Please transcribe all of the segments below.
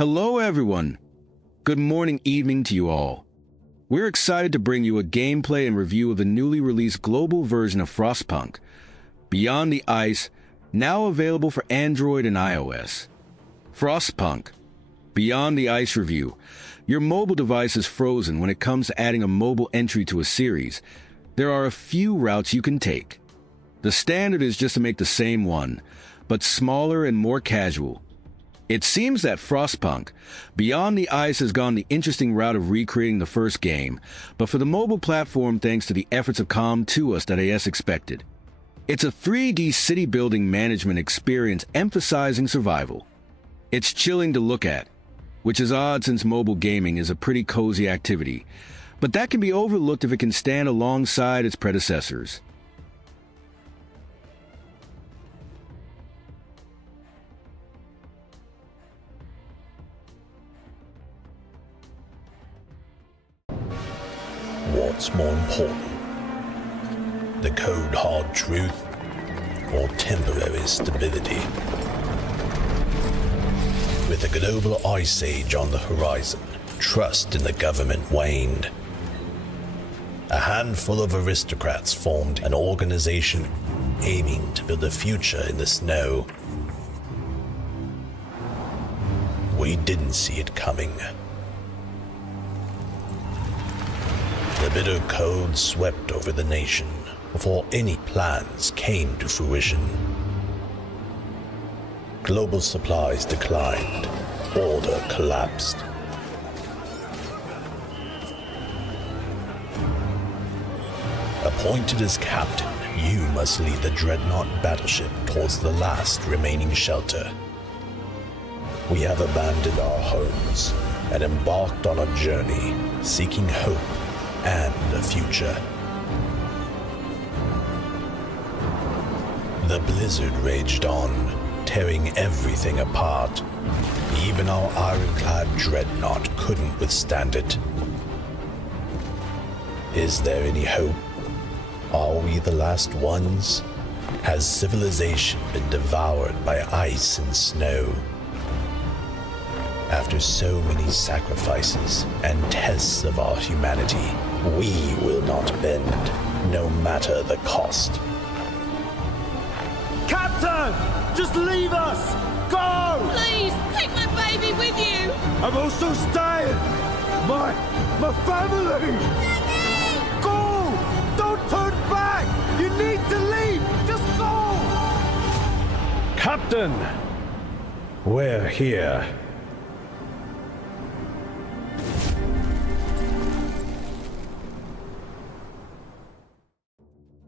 Hello everyone! Good morning, evening to you all. We're excited to bring you a gameplay and review of the newly released global version of Frostpunk, Beyond the Ice, now available for Android and iOS. Frostpunk, Beyond the Ice review. Your mobile device is frozen when it comes to adding a mobile entry to a series. There are a few routes you can take. The standard is just to make the same one, but smaller and more casual. It seems that Frostpunk, Beyond the Ice has gone the interesting route of recreating the first game, but for the mobile platform thanks to the efforts of Com2us that AS expected. It's a 3D city-building management experience emphasizing survival. It's chilling to look at, which is odd since mobile gaming is a pretty cozy activity, but that can be overlooked if it can stand alongside its predecessors. What's more important, the cold hard truth or temporary stability? With a global ice age on the horizon, trust in the government waned. A handful of aristocrats formed an organization aiming to build a future in the snow. We didn't see it coming. The bitter cold swept over the nation before any plans came to fruition. Global supplies declined, order collapsed. Appointed as captain, you must lead the dreadnought battleship towards the last remaining shelter. We have abandoned our homes and embarked on a journey seeking hope and a future. The blizzard raged on, tearing everything apart. Even our ironclad dreadnought couldn't withstand it. Is there any hope? Are we the last ones? Has civilization been devoured by ice and snow? After so many sacrifices and tests of our humanity, we will not bend, no matter the cost. Captain! Just leave us! Go! Please, take my baby with you! I'm also staying! My family! Go! Don't turn back! You need to leave! Just go! Captain! We're here.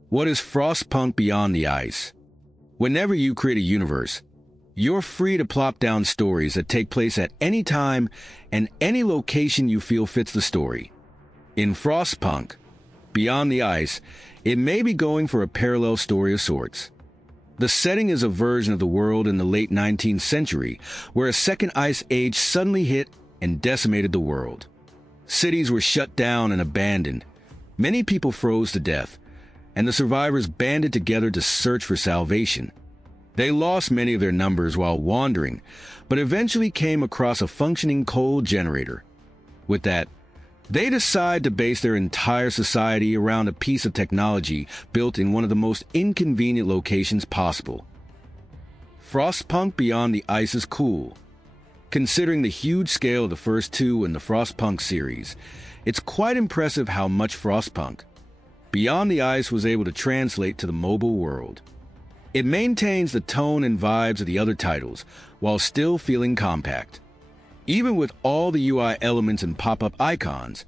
What is Frostpunk Beyond the Ice? Whenever you create a universe, you're free to plop down stories that take place at any time and any location you feel fits the story. In Frostpunk, Beyond the Ice, it may be going for a parallel story of sorts. The setting is a version of the world in the late 19th century, where a second ice age suddenly hit and decimated the world. Cities were shut down and abandoned. Many people froze to death, and the survivors banded together to search for salvation. They lost many of their numbers while wandering, but eventually came across a functioning coal generator. With that, they decide to base their entire society around a piece of technology built in one of the most inconvenient locations possible. Frostpunk Beyond the Ice is cool. Considering the huge scale of the first two in the Frostpunk series, it's quite impressive how much Frostpunk Beyond the Ice was able to translate to the mobile world. It maintains the tone and vibes of the other titles, while still feeling compact. Even with all the UI elements and pop-up icons,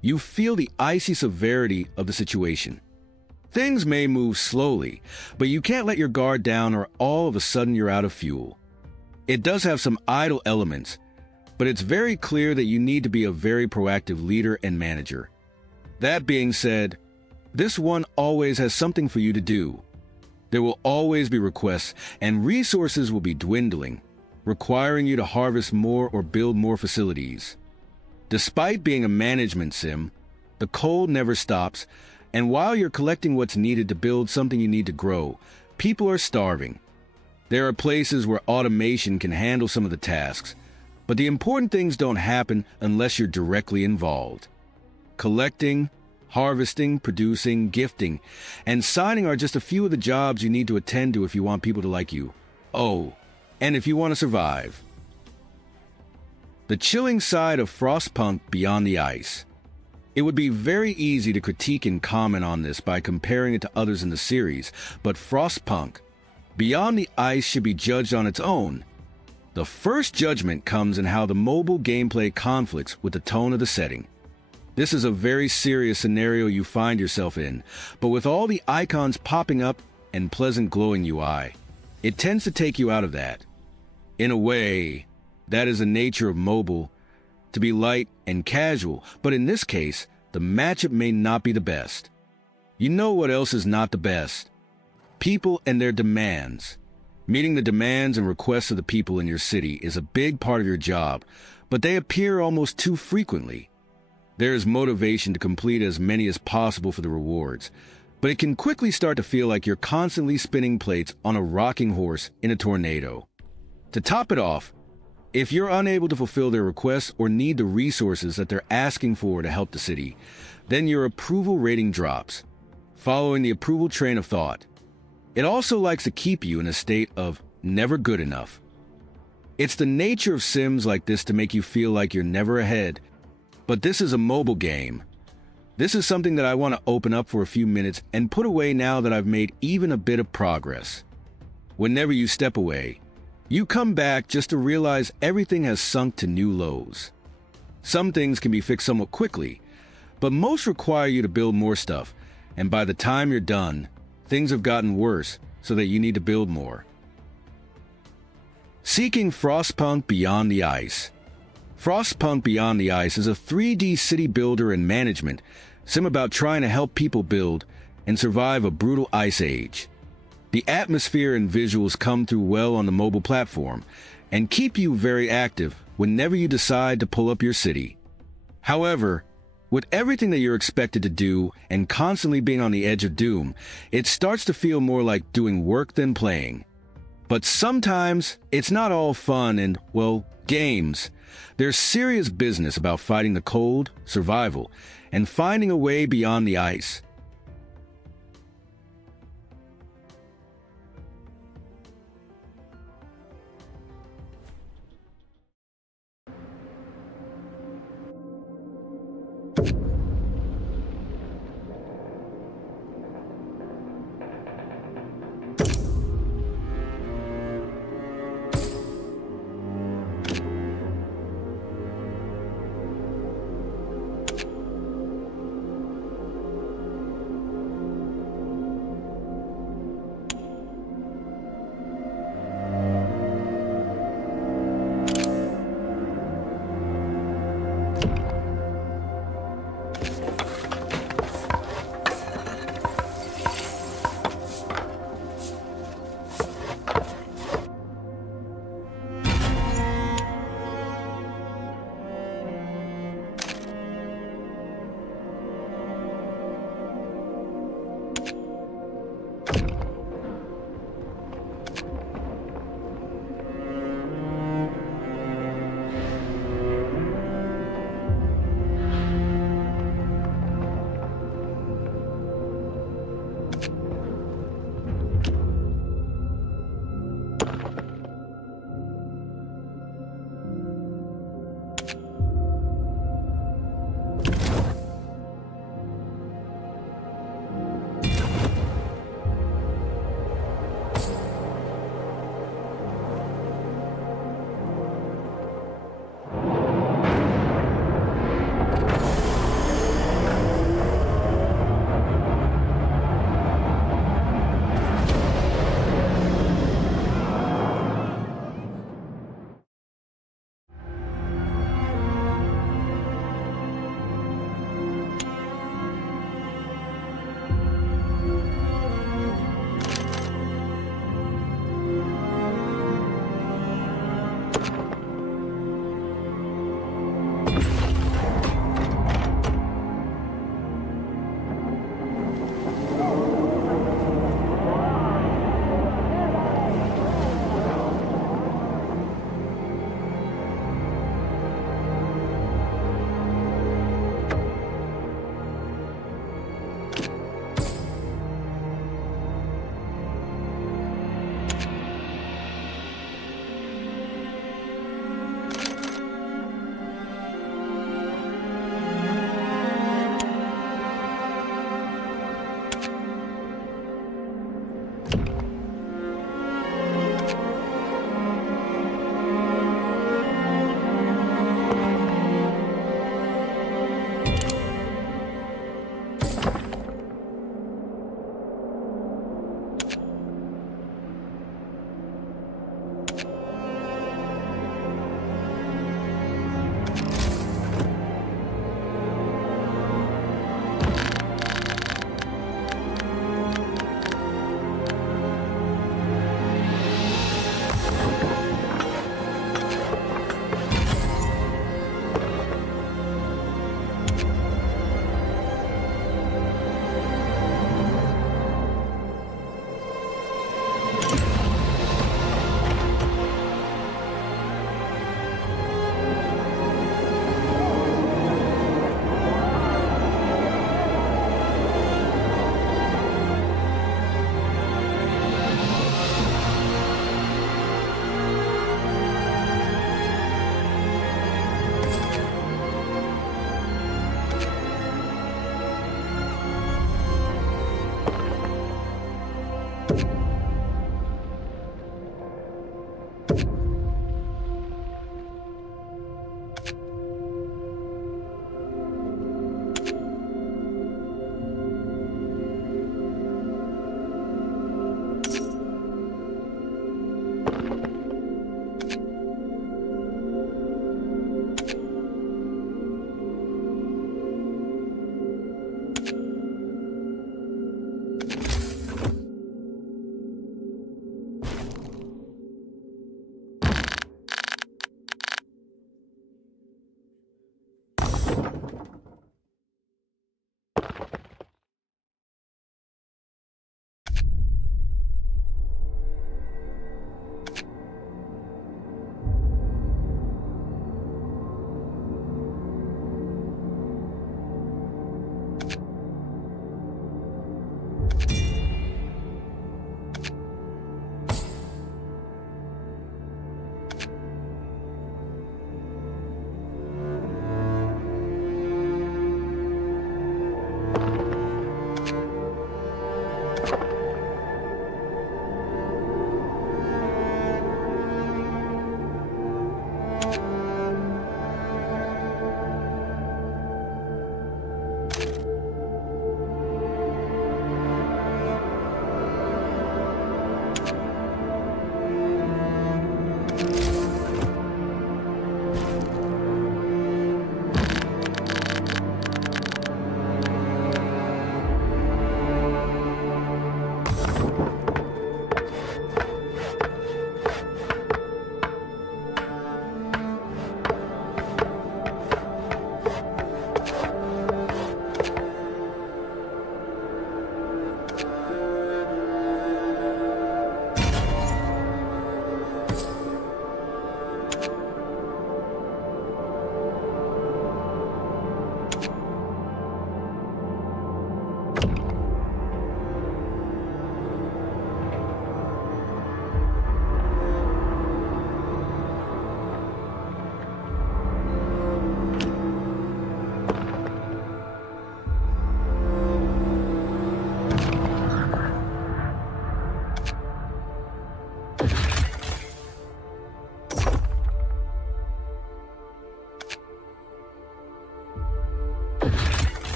you feel the icy severity of the situation. Things may move slowly, but you can't let your guard down or all of a sudden you're out of fuel. It does have some idle elements, but it's very clear that you need to be a very proactive leader and manager. That being said, this one always has something for you to do. There will always be requests, and resources will be dwindling, requiring you to harvest more or build more facilities. Despite being a management sim, the cold never stops, and while you're collecting what's needed to build something you need to grow, people are starving. There are places where automation can handle some of the tasks, But the important things don't happen unless you're directly involved. Collecting, harvesting, producing, gifting, and signing are just a few of the jobs you need to attend to if you want people to like you. Oh, and if you want to survive. The chilling side of Frostpunk Beyond the Ice. It would be very easy to critique and comment on this by comparing it to others in the series, but Frostpunk Beyond the Ice should be judged on its own. The first judgment comes in how the mobile gameplay conflicts with the tone of the setting. This is a very serious scenario you find yourself in, but with all the icons popping up and pleasant glowing UI, it tends to take you out of that. In a way, that is the nature of mobile, to be light and casual, but in this case, the matchup may not be the best. You know what else is not the best? People and their demands. Meeting the demands and requests of the people in your city is a big part of your job, but they appear almost too frequently. There is motivation to complete as many as possible for the rewards, but it can quickly start to feel like you're constantly spinning plates on a rocking horse in a tornado. To top it off, if you're unable to fulfill their requests or need the resources that they're asking for to help the city, then your approval rating drops, following the approval train of thought. It also likes to keep you in a state of never good enough. It's the nature of sims like this to make you feel like you're never ahead. But this is a mobile game. This is something that I want to open up for a few minutes and put away now that I've made even a bit of progress. Whenever you step away, you come back just to realize everything has sunk to new lows. Some things can be fixed somewhat quickly, but most require you to build more stuff, and by the time you're done, things have gotten worse so that you need to build more. Seeking Frostpunk Beyond the Ice. Frostpunk Beyond the Ice is a 3D city builder and management sim about trying to help people build and survive a brutal ice age. The atmosphere and visuals come through well on the mobile platform and keep you very active whenever you decide to pull up your city. However, with everything that you're expected to do and constantly being on the edge of doom, it starts to feel more like doing work than playing. But sometimes it's not all fun and, well, games. There's serious business about fighting the cold, survival, and finding a way beyond the ice.